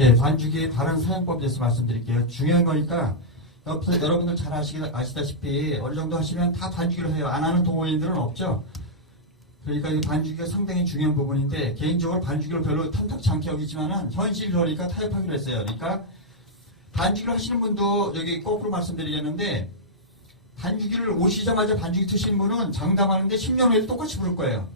네, 반죽의 다른 사용법에 대해서 말씀드릴게요. 중요한 거니까 옆에서 여러분들 잘 아시다시피 어느 정도 하시면 다 반죽을 해요. 안 하는 동호인들은 없죠. 그러니까 이 반죽이 상당히 중요한 부분인데 개인적으로 반죽을 별로 탐탁치 않게 여기지만은 현실이 그러니까 타협하기로 했어요. 그러니까 반죽을 하시는 분도 여기 거꾸로 말씀드리겠는데 반죽기를 오시자마자 반죽이 트신 분은 장담하는데 10년 후에도 똑같이 부를 거예요.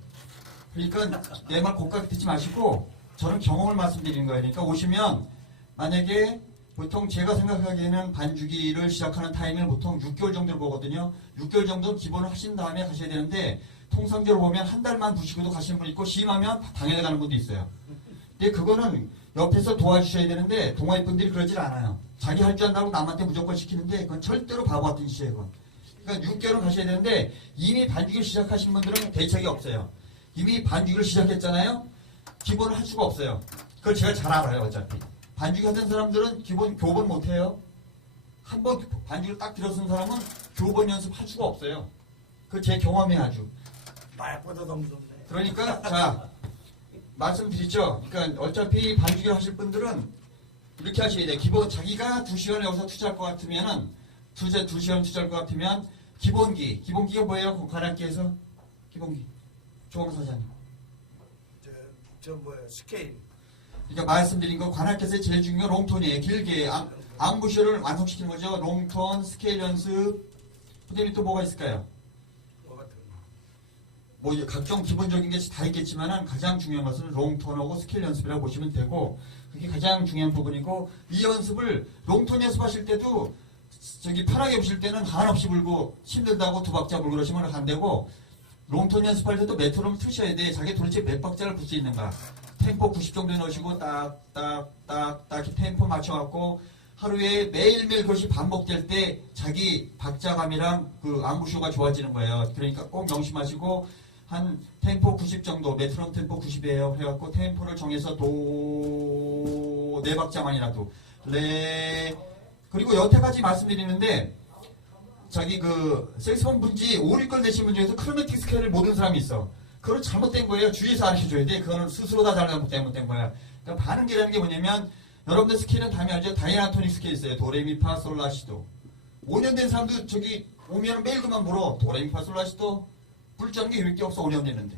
그러니까 내 말 고깝게 듣지 마시고 저는 경험을 말씀드리는 거예요. 그러니까 오시면 만약에 보통 제가 생각하기에는 반죽기를 시작하는 타이밍을 보통 6개월 정도로 보거든요. 6개월 정도 기본을 하신 다음에 가셔야 되는데 통상적으로 보면 한 달만 두시고도 가시는 분 있고 심하면 당연히 가는 분도 있어요. 근데 그거는 옆에서 도와주셔야 되는데 동아리 분들이 그러질 않아요. 자기 할 줄 안다고 남한테 무조건 시키는데 그건 절대로 바보 같은 짓이에요. 그건. 그러니까 6개월은 가셔야 되는데 이미 반죽을 시작하신 분들은 대책이 없어요. 이미 반죽을 시작했잖아요. 기본을 할 수가 없어요. 그걸 제가 잘 알아요. 어차피. 반죽 하던 사람들은 기본 교본 못해요. 한번 반죽을 딱 들어선 사람은 교본 연습할 수가 없어요. 그 제 경험이 아주. 말보다 더 무섭네. 그러니까 자 말씀드리죠. 그러니까 어차피 반죽을 하실 분들은 이렇게 하셔야 돼요. 기본 자기가 2시간 여기서 투자할 것 같으면은 2시간 투자할 것 같으면 기본기가 뭐예요? 관악기에서 기본기 조홍사장님. 저 뭐야 스케일. 그러니까 말씀드린 거 관악기에서 제일 중요한 롱톤이에요. 길게 앙부쇼를 완성시키는 거죠. 롱톤, 스케일 연습. 그다음에 또 뭐가 있을까요? 뭐 각종 기본적인 게 다 있겠지만은 가장 중요한 것은 롱톤하고 스케일 연습이라고 보시면 되고 그게 가장 중요한 부분이고 이 연습을 롱톤 연습하실 때도 저기 편하게 보실 때는 한없이 불고 힘들다고 두 박자 불고 그러시면 안 되고 롱톤 연습할 때도 메트로놈 트셔야 돼. 자기 도대체 몇 박자를 불 수 있는가. 템포 90 정도 넣으시고 딱딱딱딱 템포 맞춰갖고 하루에 매일매일 그것이 반복될 때 자기 박자감이랑 그 앙부쇼가 좋아지는 거예요. 그러니까 꼭 명심하시고 한 템포 90 정도, 메트로놈 템포 90이에요. 해갖고 템포를 정해서 도, 네 박자만이라도 레 그리고 여태까지 말씀드리는데 자기 그 색소폰 분지 5, 6걸 내신 분 중에서 크로매틱 스케일을 모르는 사람이 있어. 그건 잘못된 거예요. 주위에서 알려줘야 돼. 그거는 스스로 다 잘못된 거야. 그러니까 반응기라는 게 뭐냐면 여러분들 스케일은 당연히 알죠. 다이나토닉 스케일 있어요. 도레미파 솔라시도. 5년 된 사람도 저기 오면 매일 그만 물어. 도레미파 솔라시도. 불자는 게 이럴 게 없어. 5년 됐는데.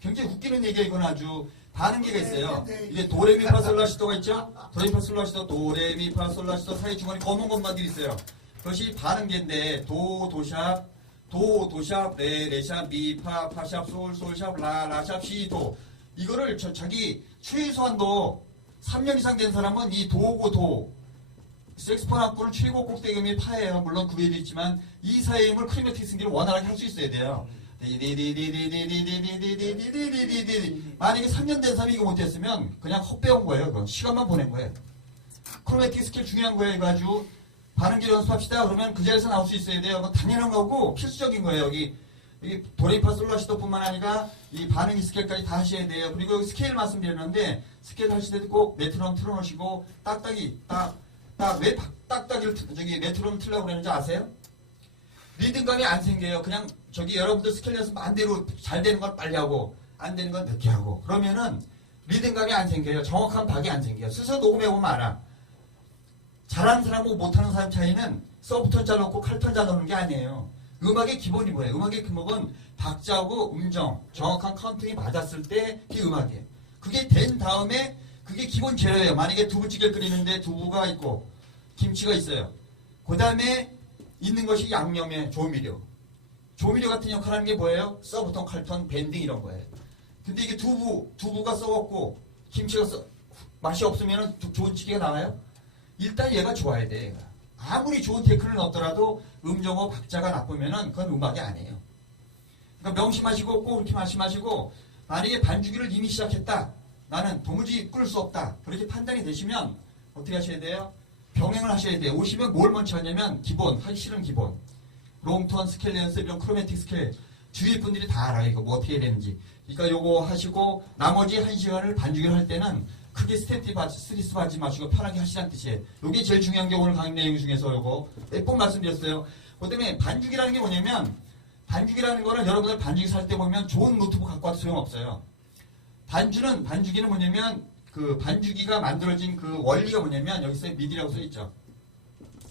굉장히 웃기는 얘기야. 이건 아주 반응기가 있어요. 이게 도레미파 솔라시도가 있죠. 도레미파 솔라시도 도레미파 솔라시도 사이 중간에 검은 것만들이 있어요. 그것이 반응기인데 도, 도샵, 도, 도샵, 레, 레샵, 미, 파, 파샵, 솔, 솔샵, 라, 라샵, 시, 도. 이거를 자기 최소한도 3년 이상 된 사람은 이 도고 도. 색스폰 악보를 최고 꼭대기음이 파예요. 물론 그 외에도 있지만 이 사이의 힘을 크리매틱 승기를 원활하게 할 수 있어야 돼요. 만약에 3년 된 사람이 이거 못했으면 그냥 헛배운 거예요. 그건 시간만 보낸 거예요. 크로매틱 스킬 중요한 거예요. 이거 아주 반응기 연습합시다. 그러면 그 자리에서 나올 수 있어야 돼요. 그건 당연한 거고 필수적인 거예요. 여기 도레미파 솔라시도뿐만 아니라 이 반응기 스케일까지 다 하셔야 돼요. 그리고 여기 스케일 말씀드렸는데 스케일 하실 때도 꼭 메트로놈 틀어놓으시고 딱딱이 왜 딱딱이를 저기 메트로놈 틀려고 그러는지 아세요? 리듬감이 안 생겨요. 그냥 저기 여러분들 스케일 연습 반대로 잘 되는 건 빨리 하고 안 되는 건 늦게 하고 그러면은 리듬감이 안 생겨요. 정확한 박이 안 생겨요. 스스로 녹음해보면 알아. 잘하는 사람하고 못하는 사람 차이는 서브톤 잘 넣고 칼톤 잘 넣는 게 아니에요. 음악의 기본이 뭐예요? 음악의 근목은 박자하고 음정, 정확한 카운팅이 맞았을 때 그게 음악이에요. 그게 된 다음에 그게 기본 재료예요. 만약에 두부찌개를 끓이는데 두부가 있고 김치가 있어요. 그 다음에 있는 것이 양념의 조미료. 조미료 같은 역할을 하는 게 뭐예요? 서브톤, 칼톤, 밴딩 이런 거예요. 근데 이게 두부가 썩었고 김치가 맛이 없으면 좋은 찌개가 나와요? 일단 얘가 좋아야 돼. 얘가. 아무리 좋은 테크를 넣었더라도 음정어 박자가 나쁘면은 그건 음악이 아니에요. 그러니까 명심하시고 꼭 그렇게 말씀하시고 만약에 반주기를 이미 시작했다. 나는 도무지 끌 수 없다. 그렇게 판단이 되시면 어떻게 하셔야 돼요? 병행을 하셔야 돼요. 오시면 뭘 먼저 하냐면 기본, 하기 싫은 기본. 롱톤, 스케일 연습, 이런 크로매틱 스케일. 주위 분들이 다 알아요. 이거 뭐 어떻게 해야 되는지. 그러니까 요거 하시고 나머지 1시간을 반주기를 할 때는 크게 스트레스 받지 마시고 편하게 하시라는 뜻이에요. 요게 제일 중요한 게 오늘 강의 내용 중에서 요거 몇 번 말씀드렸어요. 그 다음에 반주기라는 게 뭐냐면 반주기라는 거는 여러분들 반주기 살 때 보면 좋은 노트북 갖고 와도 소용없어요. 반주기는 뭐냐면 그 반주기가 만들어진 그 원리가 뭐냐면 여기서 미디라고 써 있죠.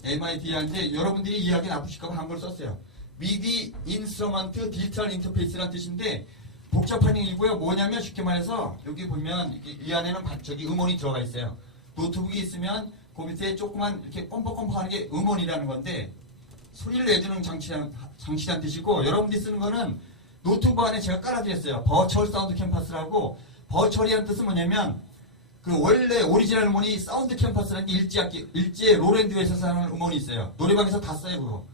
MID인데 여러분들이 이해하기 나쁘실까봐 한글 썼어요. MIDI 인스트루먼트 디지털 인터페이스라는 뜻인데 복잡한 얘기고요. 뭐냐면 쉽게 말해서 여기 보면 이 안에는 저기 음원이 들어가 있어요. 노트북이 있으면 그 밑에 조그만 이렇게 껌뻑껌뻑하는 게 음원이라는 건데 소리를 내주는 장치란 뜻이고 여러분들이 쓰는 거는 노트북 안에 제가 깔아드렸어요. 버추얼 사운드 캠퍼스라고 버추얼이라는 뜻은 뭐냐면 그 원래 오리지널 음원이 사운드 캠퍼스라는 게 일제 로랜드 회사에서 나온 음원이 있어요. 노래방에서 다 써요 그거.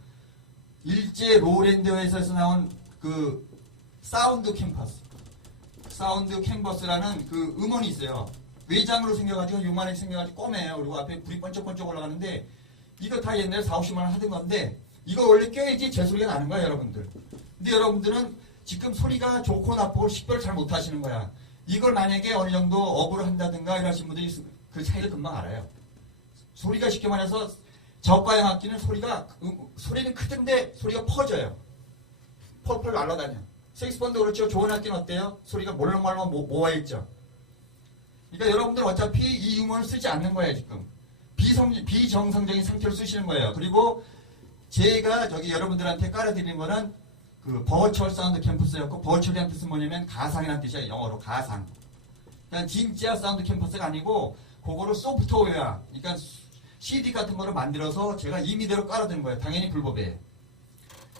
일제 로랜드 회사에서 나온 그 사운드 캠퍼스라는 그 음원이 있어요. 외장으로 생겨가지고 요만하게 생겨가지고 껌해요. 그리고 앞에 불이 번쩍번쩍 올라가는데 이거 다 옛날에 4, 50만 원 하던 건데 이거 원래 껴야지 제 소리가 나는 거야 여러분들. 근데 여러분들은 지금 소리가 좋고 나쁘고 식별을 잘 못하시는 거야. 이걸 만약에 어느 정도 업을 한다든가 이러신 분들이 그 차이를 금방 알아요. 소리가 쉽게 말해서 저가형 악기는 소리는 크던데 소리가 퍼져요. 펄펄 날아다녀. 색스폰도 그렇죠. 좋은 악기는 어때요? 소리가 몰랑몰랑 모아있죠. 그러니까 여러분들은 어차피 이 음원을 쓰지 않는 거예요 지금. 비정상적인 상태로 쓰시는 거예요. 그리고 제가 저기 여러분들한테 깔아드리는 거는 그 버추얼 사운드 캠퍼스였고 버추얼이라는 뜻은 뭐냐면 가상이라는 뜻이에요. 영어로 가상. 그러니까 진짜 사운드 캠퍼스가 아니고 그거를 소프트웨어, 그러니까 CD 같은 거를 만들어서 제가 임의대로 깔아드리는 거예요. 당연히 불법이에요.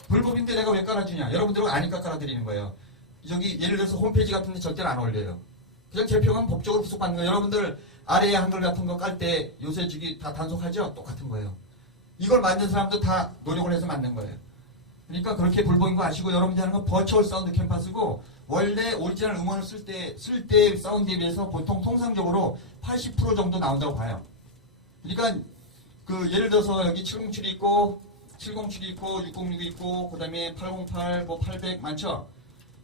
불법인데 내가 왜 깔아주냐? 여러분들은 아니까 깔아드리는 거예요. 저기 예를 들어서 홈페이지 같은 데 절대로 안 올려요. 그냥 제표가 법적으로 부속받는 거예요. 여러분들 아래에 한글 같은 거 깔 때 요새 저기 다 단속하죠? 똑같은 거예요. 이걸 만든 사람도 다 노력을 해서 만든 거예요. 그러니까 그렇게 불법인 거 아시고 여러분들이 하는 건 버추얼 사운드 캠퍼스고 원래 오리지널 음원을 쓸 때 사운드에 비해서 보통 통상적으로 80% 정도 나온다고 봐요. 그러니까 그 예를 들어서 여기 707이 있고 707이 있고 606이 있고 그 다음에 808, 뭐 800 많죠?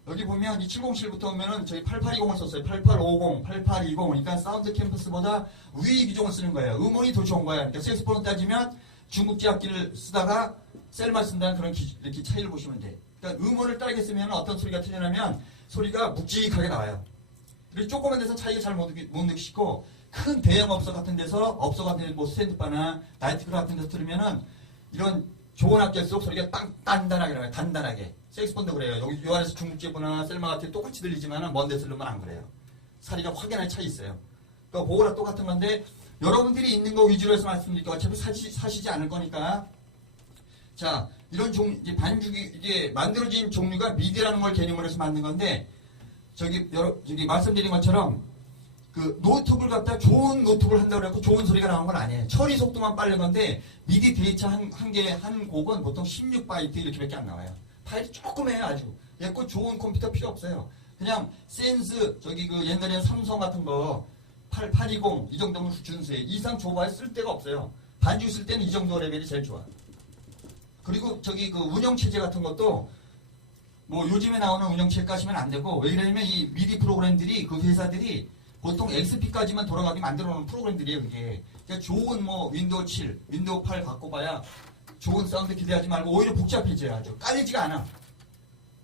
여기 보면 이 707부터 오면은 저희 8820을 썼어요. 8850, 8820. 그러니까 사운드 캠퍼스보다 위 기종을 쓰는 거예요. 음원이 더 좋은 거예요. 그러니까 색소폰을 따지면 중국제 악기를 쓰다가 셀만 쓴다는 그런 이렇게 차이를 보시면 돼. 그러니까 음원을 따르게 쓰면 어떤 소리가 틀리냐면 소리가 묵직하게 나와요. 그리고 조그만 데서 차이가 잘 못 느끼시고 큰 대형 업소 같은 데서 뭐 스탠드바나 나이트클럽 같은 데서 들으면은 이런 좋은 악기일수록 소리가 단단하게 나와요. 단단하게. 색스폰도 그래요. 여기 요 안에서 중국제보나 셀마 같은 게 똑같이 들리지만은 먼 데서 들으면 안 그래요. 사리가 확연하게 차이 있어요. 그러니까 그거랑 똑같은 건데 여러분들이 있는 거 위주로 해서 말씀드릴게요. 어차피 사시지 않을 거니까. 자, 이런 이제 반죽이, 이게 만들어진 종류가 미디라는 걸 개념으로 해서 만든 건데, 저기 말씀드린 것처럼, 그 노트북을 갖다 좋은 노트북을 한다고 해서 좋은 소리가 나온 건 아니에요. 처리 속도만 빠른 건데, 미디 데이터 한 곡은 보통 16바이트 이렇게밖에 안 나와요. 파일이 조그매요, 아주. 예고 좋은 컴퓨터 필요 없어요. 그냥 센스, 저기 그 옛날에 삼성 같은 거, 820, 이 정도면 준수해. 이상 좁아야 쓸 데가 없어요. 반죽 쓸 때는 이 정도 레벨이 제일 좋아. 그리고 저기 그 운영체제 같은 것도 뭐 요즘에 나오는 운영체제 까시면 안 되고 왜 그러냐면 이 미디 프로그램들이 그 회사들이 보통 XP까지만 돌아가게 만들어 놓은 프로그램들이에요 그게. 그러니까 좋은 뭐 윈도우 7, 윈도우 8 갖고 봐야 좋은 사운드 기대하지 말고 오히려 복잡해져요. 아주 깔리지가 않아.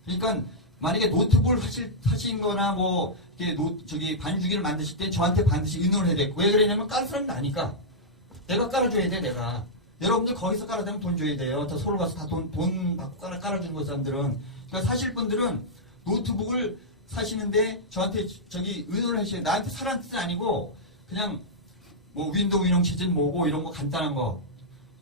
그러니까 만약에 노트북을 하신 거나 뭐 저기 반주기를 만드실 때 저한테 반드시 의논을 해야 돼. 왜 그러냐면 깔 사람이 나니까. 내가 깔아줘야 돼 내가. 여러분들 거기서 깔아대면 돈 줘야 돼요. 저 서울 가서 다 돈 받고 깔아주는 거 사람들은. 그러니까 사실 분들은 노트북을 사시는데 저한테 저기 의논을 하셔야 나한테 사라는 뜻은 아니고 그냥 뭐 윈도우 운영체제는 뭐고 이런 거 간단한 거.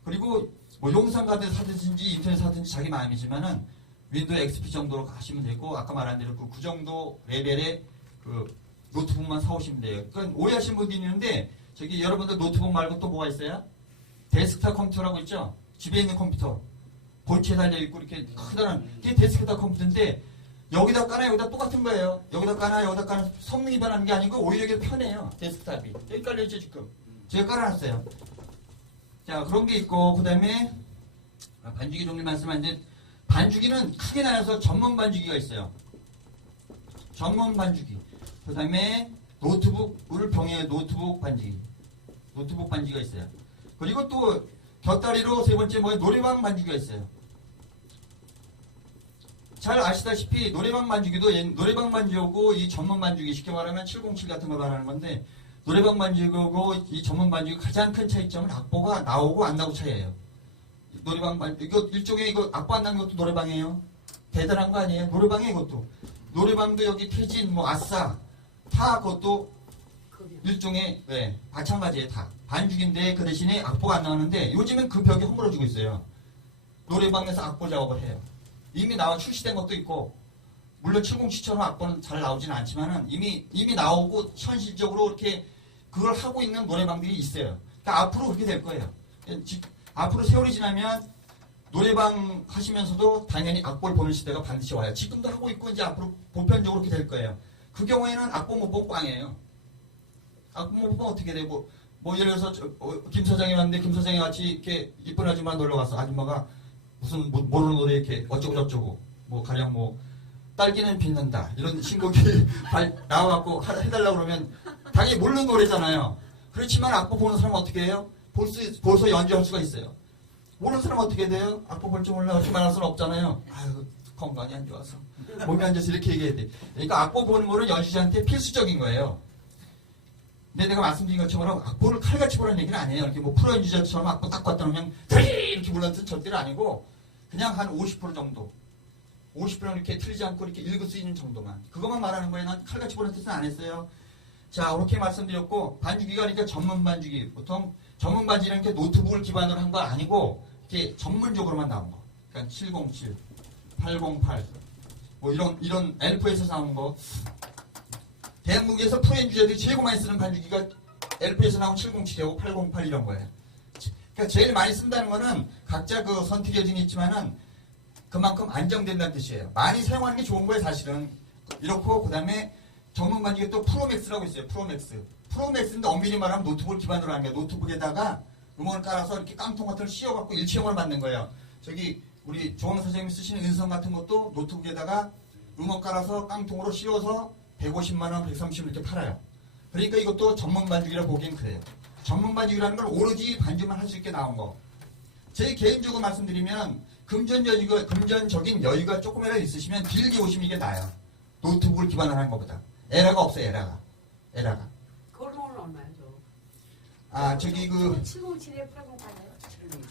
그리고 뭐 용산가드 사든지 인터넷 사든지 자기 마음이지만은 윈도우 XP 정도로 가시면 되고 아까 말한 대로 그 정도 레벨의 그 노트북만 사오시면 돼요. 그러니까 오해하시는 분들이 있는데 저기 여러분들 노트북 말고 또 뭐가 있어요? 데스크탑 컴퓨터라고 있죠? 집에 있는 컴퓨터. 볼트에 달려있고 이렇게 크다란 그게 데스크탑 컴퓨터인데 여기다 까나 여기다 똑같은 거예요. 여기다 까나 여기다 까나 성능이 변하는 게 아니고 오히려 이게 편해요. 데스크탑이. 여기 깔려있죠 지금. 제가 깔아놨어요. 자 그런 게 있고 그 다음에 반주기 종류 말씀하는데 반주기는 크게 나눠서 전문 반주기가 있어요. 전문 반주기. 그 다음에 노트북을 병해 노트북 반주기. 노트북 반주기가 있어요. 그리고 또 곁다리로 세 번째 노래방 반주기가 있어요. 잘 아시다시피 노래방 반주기도 노래방 반주하고 이 전문 반주기 쉽게 말하면 707 같은 거 말하는 건데 노래방 반죽하고 이 전문 반죽의 가장 큰 차이점은 악보가 나오고 안 나오고 차이예요. 노래방 반죽, 이거 일종의 이거 악보 안 나는 것도 노래방이에요. 대단한 거 아니에요? 노래방이에요, 이것도. 노래방도 여기 태진, 뭐 아싸, 다 그것도 일종의, 네, 마찬가지예요, 다. 반죽인데 그 대신에 악보가 안 나오는데 요즘은 그 벽이 허물어지고 있어요. 노래방에서 악보 작업을 해요. 이미 나와 출시된 것도 있고, 물론 707처럼 악보는 잘 나오지는 않지만은 이미 나오고 현실적으로 이렇게 그걸 하고 있는 노래방들이 있어요. 그러니까 앞으로 그렇게 될 거예요. 앞으로 세월이 지나면 노래방 하시면서도 당연히 악보를 보는 시대가 반드시 와요. 지금도 하고 있고 이제 앞으로 보편적으로 그렇게 될 거예요. 그 경우에는 악보 못 보고 꽝이에요. 악보 못 보면 어떻게 되고, 뭐 예를 들어서 김 사장이 왔는데 김 사장이 같이 이렇게 이쁜 아줌마 놀러 갔어. 아줌마가 무슨 모르는 노래 이렇게 어쩌고 저쩌고 뭐 가령 뭐 딸기는 빛난다 이런 신곡이 나와갖고 해달라고 그러면 당연히 모르는 노래잖아요. 그렇지만 악보 보는 사람은 어떻게 해요? 벌써 연주할 수가 있어요. 모르는 사람은 어떻게 돼요? 악보 볼 줄 몰라 그렇게 말할 수는 없잖아요. 아유 건강이 안 좋아서 몸이 안 좋아서 이렇게 얘기해야 돼. 그러니까 악보 보는 거는 연주자한테 필수적인 거예요. 근데 내가 말씀드린 것처럼 악보를 칼같이 보라는 얘기는 아니에요. 이렇게 뭐 프로 연주자처럼 악보 딱 갖다 놓으면 이렇게 불렀듯 절대로 아니고 그냥 한 50% 정도 50%는 이렇게 틀리지 않고 이렇게 읽을 수 있는 정도만 그것만 말하는 거예요. 난 칼같이 보라는 뜻은 안 했어요. 자 그렇게 말씀드렸고 반죽이가 그러니까 전문 반죽이 보통 전문 반죽이라는 게 노트북을 기반으로 한 거 아니고 이렇게 전문적으로만 나온 거. 그러니까 707, 808 뭐 이런 엘프에서 나온 거. 대한민국에서 프로엔주자들이 제일 많이 쓰는 반죽기가 LP에서 나온 707하고 808 이런 거예요. 그러니까 제일 많이 쓴다는 거는 각자 그 선택의 여진이 있지만은 그만큼 안정된다는 뜻이에요. 많이 사용하는 게 좋은 거예요, 사실은. 이렇고 그다음에 전문 반죽이 또 프로맥스라고 있어요. 프로맥스. 프로맥스인데 엄밀히 말하면 노트북을 기반으로 하는 거예요. 노트북에다가 음원을 깔아서 이렇게 깡통 같은 걸 씌워갖고 일체형으로 만든 거예요. 저기 우리 조광 선생님이 쓰시는 은성 같은 것도 노트북에다가 음원 깔아서 깡통으로 씌워서 150만 원, 130만 원 이렇게 팔아요. 그러니까 이것도 전문 반죽이라 보기엔 그래요. 전문 반죽이라는 건 오로지 반죽만 할 수 있게 나온 거. 제 개인적으로 말씀드리면 금전적인 여유가 조금이라도 있으시면 길게 오시면 이게 나아요. 노트북을 기반으로 하는 것보다. 에라가 없어요, 에라가. 그거는 얼마죠? 아, 저기 707에 808이요?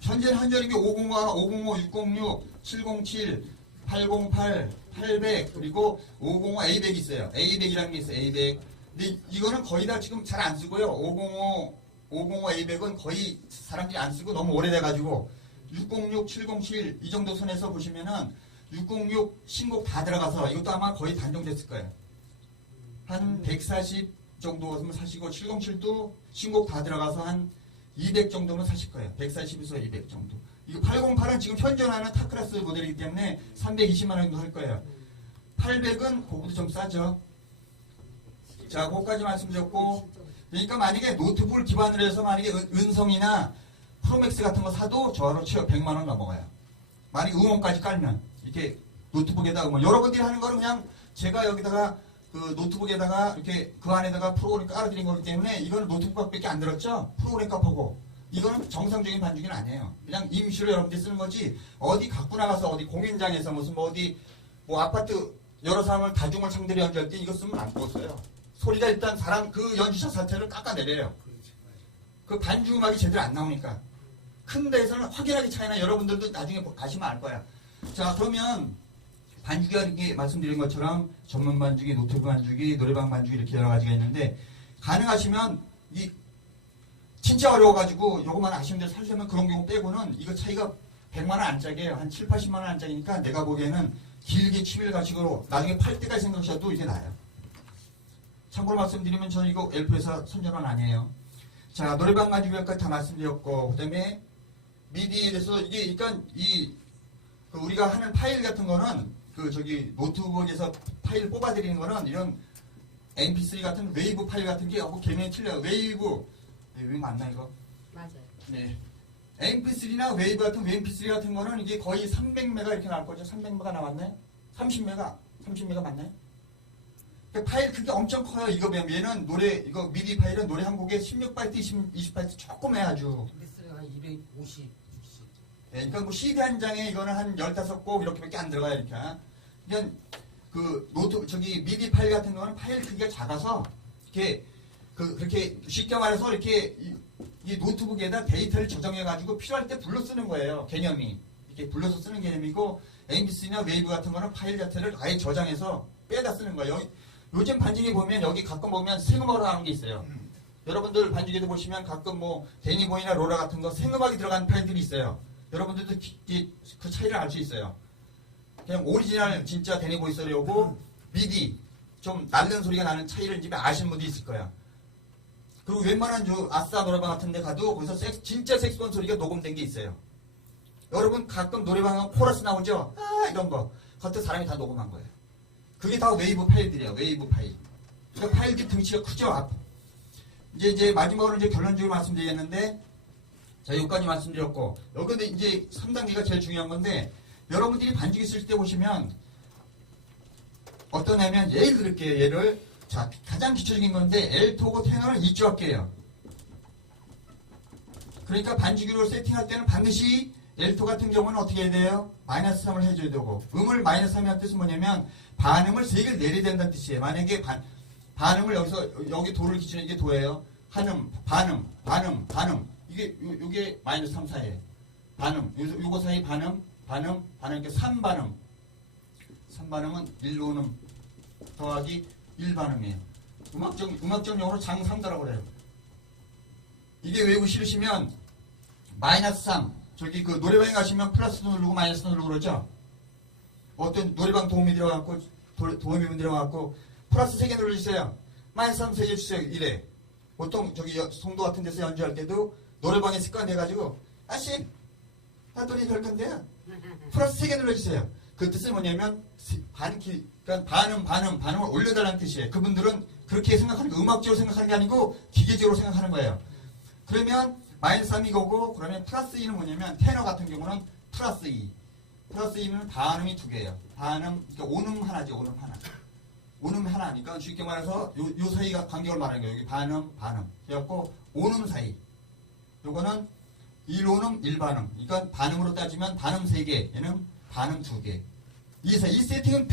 현재 이게 505, 606, 707, 808, 800 그리고 505 A100 있어요. A100이라는 게 있어요. A100. 근데 이거는 거의 다 지금 잘 안 쓰고요. 505 A100은 거의 사람들이 안 쓰고 너무 오래돼가지고 606, 707 이 정도 선에서 보시면은 606 신곡 다 들어가서 이것도 아마 거의 단종됐을 거예요. 한 140 정도 사시고 707도 신곡 다 들어가서 한 200 정도면 사실 거예요. 140에서 200 정도. 이거 808은 지금 현존하는 타클래스 모델이기 때문에 320만 원 정도 할 거예요. 800은 그거보다 좀 싸죠. 자, 그거까지 말씀드렸고, 그러니까 만약에 노트북을 기반으로 해서 만약에 은성이나 프로맥스 같은 거 사도 저하로 채워 100만 원 넘어가요. 만약에 음원까지 깔면 이렇게 노트북에다 음원. 여러분들이 하는 거는 그냥 제가 여기다가 그 노트북에다가 이렇게 그 안에다가 프로그램 깔아드린 거기 때문에 이거는 노트북 값밖에 안 들었죠. 프로그램 값하고. 이거는 정상적인 반죽은 아니에요. 그냥 임시로 여러분들이 쓰는 거지 어디 갖고 나가서 어디 공연장에서 무슨 뭐 어디 뭐 아파트 여러 사람을 다중을 상대로 연주할 때 이거 쓰면 안 먹었어요. 소리가 일단 사람 그 연주자 자체를 깎아내려요. 그 반주 음악이 제대로 안 나오니까. 큰 데에서는 확연하게 차이나 여러분들도 나중에 가시면 알 거야. 자 그러면 반죽이 이렇게 말씀드린 것처럼 전문 반죽이, 노트북 반죽이, 노래방 반죽이 이렇게 여러 가지가 있는데 가능하시면 이 진짜 어려워가지고 요것만 아시는 대로 살려면 그런 경우 빼고는 이거 차이가 100만 원 안짝이에요. 한 7, 80만 원 안짝이니까 내가 보기에는 길게 치밀 가식으로 나중에 팔 때까지 생각하셔도 이게 나아요. 참고로 말씀드리면 저는 이거 엘프에서 선전은 아니에요. 자 노래방 반죽까지 다 말씀드렸고 그 다음에 미디에 대해서 이게 그러니까 그 우리가 하는 파일 같은 거는 그 저기 노트북에서 파일 뽑아드리는 거는 이런 MP3 같은 웨이브 파일 같은 게 하고 개념이 틀려요. 웨이브 맞나 이거? 맞아요. 네. MP3나 웨이브 같은 MP3 같은 거는 이게 거의 300메가 이렇게 나올 거죠. 300메가 나왔네. 30메가 맞나요? 그 파일 크기 엄청 커요. 이거 보면 얘는 노래 이거 미디 파일은 노래 한 곡에 16바이트, 20바이트 조금 해 아주. MP3가 한 250, 60. 네, 그러니까 뭐 CD 한 장에 이거는 한 15곡 이렇게밖에 안 들어가요, 이렇게. 그냥 그 노트 저기 미디 파일 같은 거는 파일 크기가 작아서 이렇게 그렇게 쉽게 말해서 이렇게 이 노트북에다 데이터를 저장해가지고 필요할 때 불러 쓰는 거예요. 개념이. 이렇게 불러서 쓰는 개념이고, MB3나 웨이브 같은 거는 파일 자체를 아예 저장해서 빼다 쓰는 거예요. 요즘 반죽에 보면 여기 가끔 보면 생음악으로 나오는 게 있어요. 여러분들 반죽에도 보시면 가끔 뭐 데니보이나 로라 같은 거 생음악이 들어간 파일들이 있어요. 여러분들도 그 차이를 알 수 있어요. 그냥 오리지널 진짜 데니보이 소리하고 미디 좀 날는 소리가 나는 차이를 이제 아시는 분도 있을 거야. 그리고 웬만한 아싸 노래방 같은 데 가도 거기서 진짜 색소폰 소리가 녹음된 게 있어요. 여러분 가끔 노래방 가면 코러스 나오죠? 아 이런 거. 그것도 사람이 다 녹음한 거예요. 그게 다 웨이브 파일들이에요. 웨이브 파일. 그러니까 파일들 등치가 크죠? 이제 마지막으로 이제 결론적으로 말씀드리겠는데, 자, 여기까지 말씀드렸고, 여기도 이제 3단계가 제일 중요한 건데, 여러분들이 반죽이 쓸 때 보시면, 어떤 애면 예를 들을게요. 얘를. 자, 가장 기초적인 건데, 엘토고 테너를 이주할게요. 그러니까 반죽으로 세팅할 때는 반드시 엘토 같은 경우는 어떻게 해야 돼요? 마이너스 3을 해줘야 되고, 음을 마이너스 3이라는 뜻은 뭐냐면, 반음을 3개를 내려야 된다는 뜻이에요. 만약에 반음을 여기 도를 기준으로 이게 도예요. 한음, 반음. 이게 마이너스 3 사이에요. 반음. 요거 사이 반음. 이렇게 3반음. 3반음은 1로는 더하기 1반음이에요. 음악적 용어로 장3도라고 그래요. 이게 외우고 싫으시면 마이너스 3. 저기 그 노래방에 가시면 플러스도 누르고 마이너스도 누르고 그러죠? 어떤 노래방 도움이 들어가고 도움이 들어가고 플러스 3개 눌러주세요. 마이너스 3 3개 주세요. 이래. 보통 저기 송도 같은 데서 연주할 때도 노래방에 습관돼가지고 아씨 나 돈이 될 건데요. 플러스 3개 눌러주세요. 그 뜻은 뭐냐면 그러니까 반음을 올려달라는 뜻이에요. 그분들은 그렇게 생각하는 거 음악적으로 생각하는 게 아니고 기계적으로 생각하는 거예요. 그러면 마이너스 3이 거고 그러면 플러스 2는 뭐냐면 테너 같은 경우는 플러스 2. 플러스 2는 반음이 2개예요. 반음, 그러니까 온음 하나죠. 온음 하나. 온음 하나니까 쉽게 말해서 요 사이가 간격을 말하는 거예요. 여기 반음. 그래갖고 온음 사이. 요거는 1온음, 1반음. 그러니까 반음으로 따지면 반음 3개, 얘는 반음 2개. 이 세팅은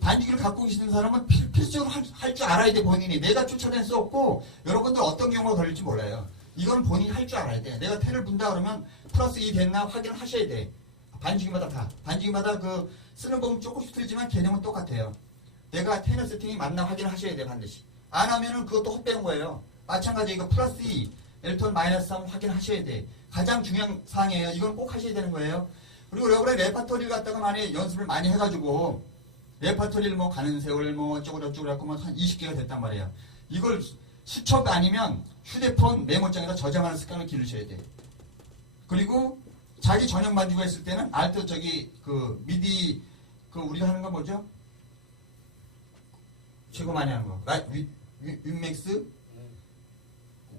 반죽을 갖고 계시는 사람은 필수적으로 할 줄 알아야 돼, 본인이. 내가 추천할 수 없고, 여러분들 어떤 경우가 걸릴지 몰라요. 이건 본인이 할 줄 알아야 돼. 내가 텐을 분다 그러면 플러스 2 됐나 확인을 하셔야 돼. 반죽마다 그 쓰는 법은 조금씩 틀리지만 개념은 똑같아요. 내가 테너 세팅이 맞나 확인을 하셔야 돼, 반드시. 안 하면은 그것도 헛배운 거예요. 마찬가지로 이거 플러스 2, 엘톤 마이너스 3 확인하셔야 돼. 가장 중요한 사항이에요. 이건 꼭 하셔야 되는 거예요. 그리고 여러분의 레파토리를 갖다가 많이 연습을 많이 해가지고 레파토리를 뭐 가는 세월 뭐 어쩌고저쩌고 해갖고 한 20개가 됐단 말이에요. 이걸 수첩 아니면 휴대폰 메모장에다 저장하는 습관을 기르셔야 돼. 그리고 자기 전용 반주가 있을 때는 알트 그 미디 우리가 하는 거 뭐죠? 최고 많이 하는 거. 윈맥스?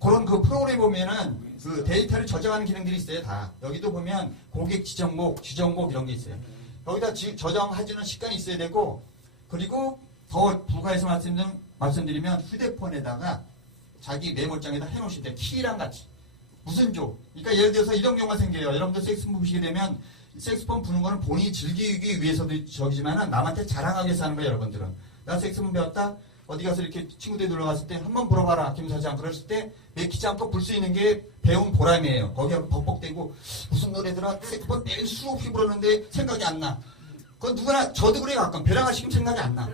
그런 그 프로그램에 보면은 그 데이터를 저장하는 기능들이 있어요, 다. 여기도 보면 고객 지정목 이런 게 있어요. 여기다 저장해주는 시간이 있어야 되고, 그리고 더 부가해서 말씀드리면 휴대폰에다가 자기 메모장에다 해놓으실 때 키랑 같이. 무슨 조? 그러니까 예를 들어서 이런 경우가 생겨요. 여러분들 색소폰 부시게 되면 색소폰 부는 거는 본인이 즐기기 위해서도 저기지만은 남한테 자랑하기 위해서 하는 거예요, 여러분들은. 나 색소폰 배웠다? 어디 가서 이렇게 친구들이 놀러 갔을 때 한번 불어봐라, 김 사장. 그랬을 때 맥히지 않고 불 수 있는 게 배운 보람이에요. 거기하고 벅벅대고 무슨 노래더라? 색소폰 매일 수없이 불었는데 생각이 안 나. 그건 누구나, 저도 그래요. 가끔 벼랑아 시키면 생각이 안 나.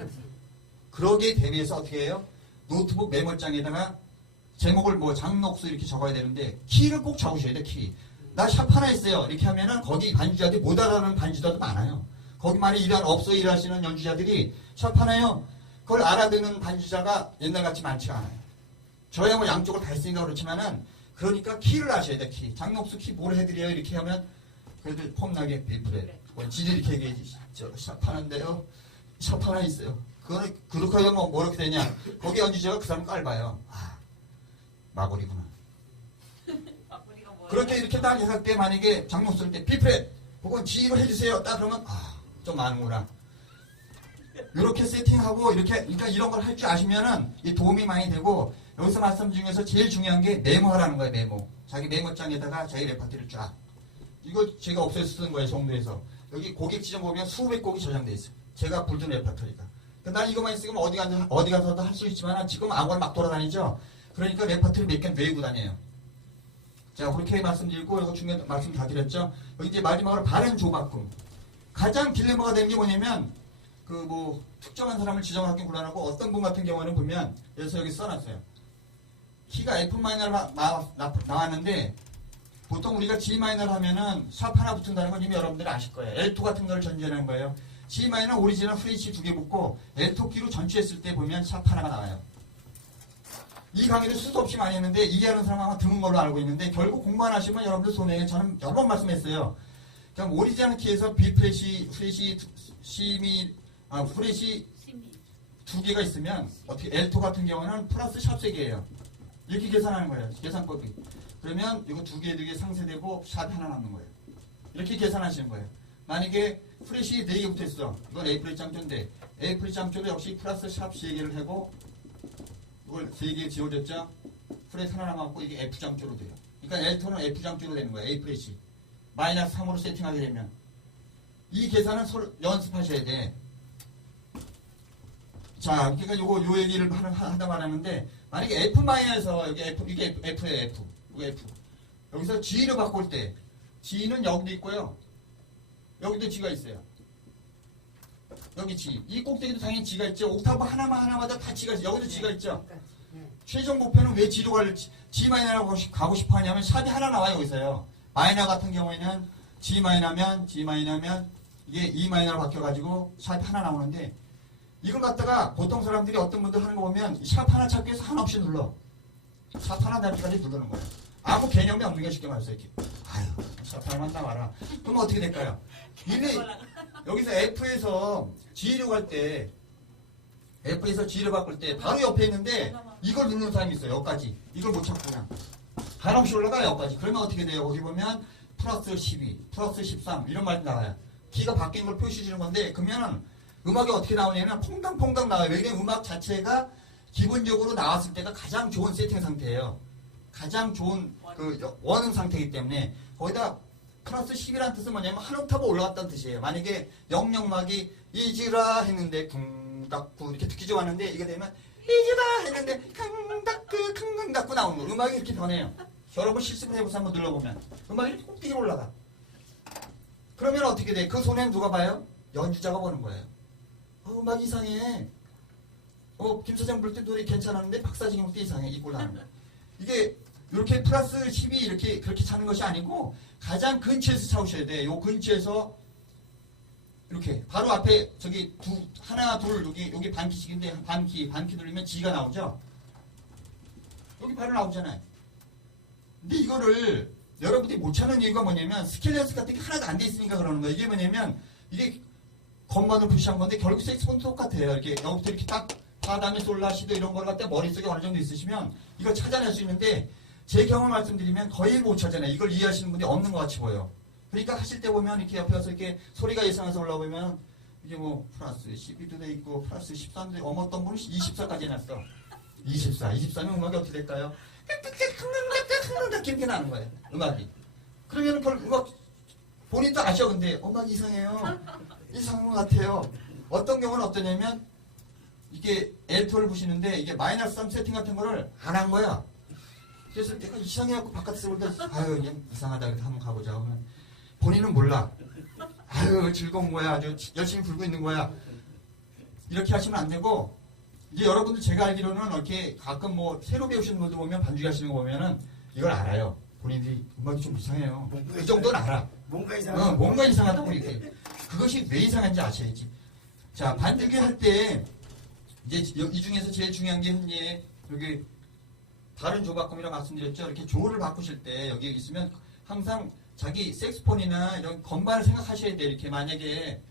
그러기에 대비해서 어떻게 해요? 노트북 메모장에다가 제목을 뭐 장녹수 이렇게 적어야 되는데 키를 꼭 적으셔야 돼. 키. 나 샵 하나 있어요. 이렇게 하면은 거기 반주자들이 못 알아듣는 반주자도 많아요. 거기 많이 업소 일하시는 연주자들이 샵 하나요. 그걸 알아듣는 반주자가 옛날같이 많지가 않아요. 저야 뭐 양쪽을 다 했으니까 그렇지만은 그러니까 키를 아셔야 돼. 키. 장녹수 키 뭘 해드려요? 이렇게 하면 그래도 폼나게 비프래. 뭐 지들 이렇게 얘기해야지. 저 샵 하나인데요. 샵 하나 있어요. 그거는 그렇게 하면 뭐 이렇게 되냐. 거기 연주자가 그 사람 깔봐요. 아, 마구리구나. 그렇게 이렇게 딱 했을 때 만약에 장목 쓸 때 비프렛 혹은 G로 해주세요. 딱 그러면 좀 아는구나. 이렇게 세팅하고 이렇게 그러니까 이런 걸 할 줄 아시면은 이 도움이 많이 되고 여기서 말씀 중에서 제일 중요한 게 메모하라는 거예요. 메모. 자기 메모장에다가 자기 레파토리를 쫙. 이거 제가 없애서 쓰는 거예요. 정도에서. 여기 고객 지정 보면 수백 곡이 저장돼 있어요. 제가 불던 레파토리가. 난 이것만 있으면 어디 가서도 할 수 있지만 지금 아무거나 막 돌아다니죠. 그러니까 레퍼토리 몇 개 외우고 다녀요. 자, 그렇게 말씀드리고 이거 중요한 말씀 다 드렸죠. 여기 이제 마지막으로 바른 조바꿈. 가장 딜레마가 되는 게 뭐냐면 특정한 사람을 지정하기 곤란하고 어떤 분 같은 경우는 보면 그래서 여기 써놨어요. 키가 F 마이너를 나왔는데 보통 우리가 G 마이너를 하면은 샵 하나 붙은다는 건 이미 여러분들이 아실 거예요. L2 같은 걸 전제하는 거예요. G 마이너 오리지널 프레시 두 개 붙고 L2 키로 전치했을 때 보면 샵 하나가 나와요. 이 강의를 수도 없이 많이 했는데 이해하는 사람 아마 드문 걸로 알고 있는데 결국 공부만 하시면 여러분들 손에 저는 여러 번 말씀했어요. 그럼 오리지널 키에서 B 프레시 프레시 두 개가 있으면 어떻게 L2 같은 경우는 플러스 샵 3개예요. 이렇게 계산하는 거예요. 계산법이. 그러면 이거 두 개 상쇄되고 샵이 하나 남는 거예요. 이렇게 계산하시는 거예요. 만약에 프레시 4개 붙어 있어. 이건 A 프레시 장조인데 A 프레시 장조도 역시 플러스 샵 3개를 하고 이걸 3개 지워졌죠? 프레시 하나 남았고 이게 F 장조로 돼요. 그러니까 L2는 F 장조로 되는 거예요. A 프레시. 마이너스 3으로 세팅하게 되면 이 계산은 연습하셔야 돼. 자, 그러니까 요 얘기를 하다 말하는데 만약에 F 마이너에서 여기 F 이게 F예요. F. 이거 F. 여기서 G를 바꿀 때 G는 여기도 있고요. 여기도 G가 있어요. 여기 G. 이 꼭대기도 당연히 G가 있죠. 옥타브 하나마다 다 G가 있어요. 여기도 G가 있죠. 최종 목표는 왜 G로 G 마이너라고 가고 싶어 하냐면 샵이 하나 나와요. 여기서요. 마이너 같은 경우에는 G 마이너면 이게 E 마이너로 바뀌어가지고 샵이 하나 나오는데 이걸 갖다가 보통 사람들이 어떤 분들 하는 거 보면 샵 하나 찾기 위해서 한없이 눌러. 샵 하나 날 때까지 누르는 거예요. 아무 개념이 없는 게 쉽게 말해서 이렇게. 아유, 샵 하나만 나와라. 그럼 어떻게 될까요? 이미 여기서 F에서 G로 갈 때 F에서 G를 바꿀 때 바로 옆에 있는데 이걸 누르는 사람이 있어요. 여기까지. 이걸 못 찾고 그냥. 한없이 올라가요. 여기까지. 그러면 어떻게 돼요? 거기 보면 플러스 12, 플러스 13 이런 말이 나와요. 키가 바뀐 걸 표시 주는 건데 그러면은 음악이 어떻게 나오냐면 퐁당퐁당 나와요. 왜냐면 음악 자체가 기본적으로 나왔을 때가 가장 좋은 세팅 상태예요. 가장 좋은 원음 상태이기 때문에 거기다 플러스 10이라는 뜻은 뭐냐면 한 옥타브 올라갔다는 뜻이에요. 만약에 영영막이 이지라 했는데 쿵닥구 이렇게 듣기 좋았는데 이게 되면 이지라 했는데 쿵닥구 나오는 거예요. 음악이 이렇게 변해요. 여러분 실습을 해보세요. 한번 눌러보면 음악이 이렇게 꼭대기로 올라가. 그러면 어떻게 돼? 그 손해는 누가 봐요? 연주자가 보는 거예요. 음악 이상해. 김사장 부를 때 노래 괜찮았는데 박사진이 볼 때 이상해. 이 꼴 나는 거야. 이게 이렇게 플러스 10이 이렇게 그렇게 차는 것이 아니고 가장 근처에서 차우셔야 돼. 요 근처에서 이렇게 바로 앞에 저기 하나 둘 여기 반키씩인데 반키 누르면 G가 나오죠. 여기 바로 나오잖아요. 근데 이거를 여러분들이 못 찾는 이유가 뭐냐면 스케일 연습 같은 게 하나도 안 돼 있으니까 그러는 거예요. 이게 뭐냐면 이게 건반을 푸시한 건데 결국 색스폰도 똑같아요. 이렇게 여기부터 이렇게 딱 파다미 솔라시도 이런 걸 갖다 머릿속에 어느 정도 있으시면 이걸 찾아낼 수 있는데 제 경험 말씀드리면 거의 못 찾아내요. 이걸 이해하시는 분이 없는 것 같이 보여요. 그러니까 하실 때 보면 이렇게 옆에 와서 이렇게 소리가 예상해서 올라오면 이게 뭐 플러스 12도 돼 있고 플러스 13도 있고 어떤 분은 24까지 해놨어. 24면 음악이 어떻게 될까요? 이렇게 나는 거예요. 음악이. 그러면 그걸 음악 본인도 아셔. 근데 음악이 이상해요. 이상한 것 같아요. 어떤 경우는 어떠냐면 이게 L2를 보시는데 이게 마이너스 3 세팅 같은 거를 안 한 거야. 그래서 내가 이상해갖고 바깥에서 볼 때 아유 그냥 이상하다 그래서 한번 가보자 하면 본인은 몰라. 아유 즐거운 거야. 아주 열심히 불고 있는 거야. 이렇게 하시면 안 되고 이제 여러분들 제가 알기로는 이렇게 가끔 뭐 새로 배우시는 분들 보면 반주기 하시는 거 보면은 이걸 알아요. 본인들이 음악이 좀 이상해요. 그 정도는 알아. 뭔가 이상하다. 뭔가 이상하다고 이렇게. 그것이 왜 이상한지 아셔야지. 자, 반주기 할 때 이제 이 중에서 제일 중요한 게 이제 여기 다른 조바꿈이라고 말씀드렸죠. 이렇게 조를 바꾸실 때 여기 있으면 항상 자기 색스폰이나 이런 건반을 생각하셔야 돼요. 이렇게 만약에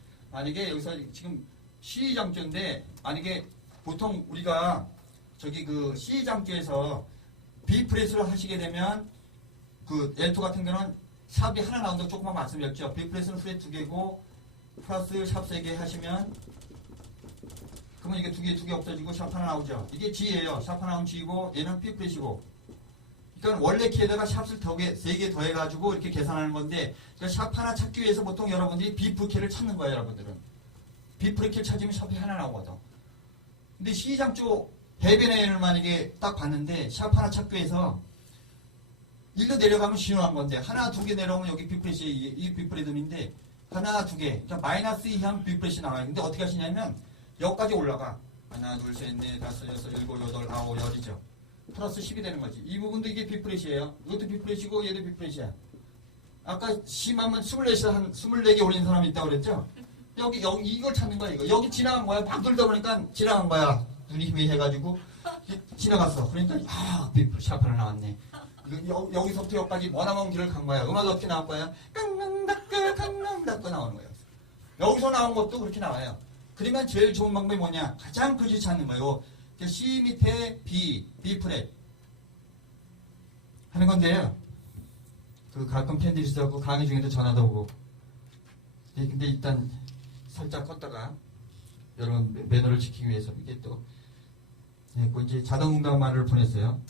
여기서 지금 C 장조인데 만약에 보통 우리가 저기 그 C 장조에서 B 프레스를 하시게 되면 그 L2 같은 경우는 샵이 하나 나온다고 조금만 말씀드렸죠. B 프레스는 프렛 2개고 플러스 샵 3개 하시면 그러면 이게 두 개 없어지고 샵 하나 나오죠. 이게 G예요. 샵 하나 나오면 G고 얘는 B 프렛이고 그러니까 원래 키에다가 샵을 3개 더해가지고 이렇게 계산하는 건데 그러니까 샵 하나 찾기 위해서 보통 여러분들이 B 프렛을 찾는 거예요. 여러분들은 B 프렛을 찾으면 샵이 하나 나오거든. 근데 시장 쪽 대변인을 만약에 딱 봤는데 샵 하나 찾기 위해서 일로 내려가면 신호한 건데 하나 두 개 내려오면 여기 빅프레시 이 빅프레덤인데 하나 두 개 그러니까 마이너스 2향 빅프레시 나와요. 근데 어떻게 하시냐면 여기까지 올라가 하나 둘 셋 넷 다섯 여섯 일곱 여덟 아홉 열이죠. 플러스 10이 되는 거지. 이 부분도 이게 빅프레시예요. 이것도 빅프레시고 얘도 빅프레시야. 아까 심하면 24시 한 24개 올린 사람이 있다고 그랬죠? 여기 이걸 찾는 거야 이거. 여기 지나간 거야. 막 돌다 보니까 지나간 거야. 눈이 희미해가지고 지나갔어. 그러니까 샵 하나 나왔네. 여기서부터 여기까지 머나먼 길을 간 거야. 음악이 어떻게 나올 거야? 강남답고 나오는 거야. 여기서 나온 것도 그렇게 나와요. 그러면 제일 좋은 방법이 뭐냐? 가장 그지 찾는 거예요. C 밑에 B 프렛 하는 건데요. 그 가끔 팬들이 있어갖고 강의 중에도 전화도 오고. 근데 일단 살짝 껐다가 여러분 매너를 지키기 위해서 이게 또 이제 자동응답말을 보냈어요.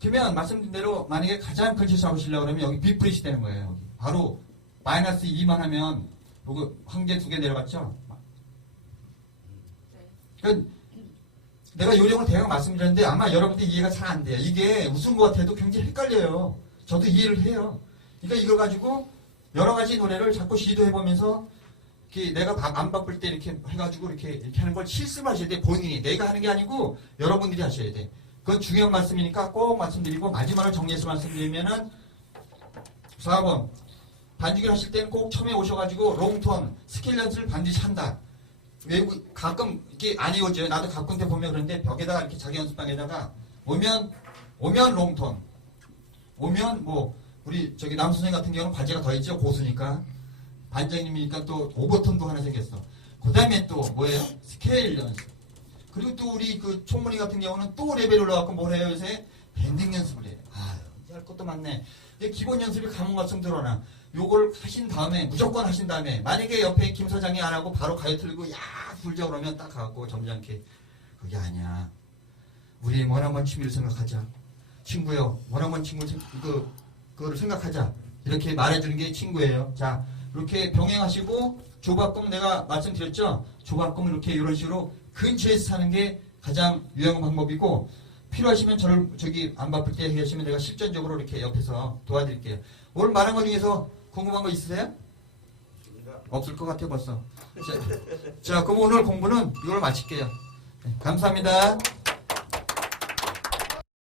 그러면 말씀드린 대로 만약에 가장 근처 잡으시려고 그러면 여기 빅프레시 되는 거예요. 여기. 바로 마이너스 2만 하면 요거 한 개 두 개 내려갔죠. 그러니까 내가 요령을 대강 말씀드렸는데 아마 여러분들 이해가 잘 안 돼요. 이게 웃은 것 같아도 굉장히 헷갈려요. 저도 이해를 해요. 그러니까 이걸 가지고 여러 가지 노래를 자꾸 시도해보면서 내가 안 바쁠 때 이렇게 해가지고 이렇게 하는 걸 실습하셔야 돼. 본인이. 내가 하는 게 아니고 여러분들이 하셔야 돼. 그건 중요한 말씀이니까 꼭 말씀드리고 마지막으로 정리해서 말씀드리면은 4번 반주기를 하실 때는 꼭 처음에 오셔가지고 롱톤 스케일 연습을 반드시 한다. 외국 가끔 이게 안 이어져요. 나도 가끔 때 보면 그런데 벽에다가 이렇게 자기 연습방에다가 오면 롱톤 오면 뭐 우리 저기 남 선생 같은 경우는 바지가 더 있죠. 고수니까 반장님이니까 또 오버톤도 하나 생겼어. 그 다음에 또 뭐예요? 스케일 연습. 그리고 또 우리 그 총무님 같은 경우는 또 레벨 올라가고 뭘 해요? 요새 밴딩 연습을 해요. 할 것도 많네. 기본 연습이 가문 같은 들어나. 요걸 하신 다음에 무조건 하신 다음에 만약에 옆에 김 사장이 안 하고 바로 가요 틀고 야 불자 그러면 딱 가고 점잖게 그게 아니야. 우리 원한번 취미를 생각하자. 친구요. 원한번 친구 그거를 생각하자. 이렇게 말해주는 게 친구예요. 자 이렇게 병행하시고 조밥금 내가 말씀드렸죠. 조밥금 이렇게 이런 식으로 근처에서 사는 게 가장 유용한 방법이고 필요하시면 저를 저기 안 바쁠 때 하시면 내가 실전적으로 이렇게 옆에서 도와드릴게요. 오늘 말한 것 중에서 궁금한 거 있으세요? 없을 것 같아요 벌써. 자 그럼 오늘 공부는 이걸 마칠게요. 네, 감사합니다.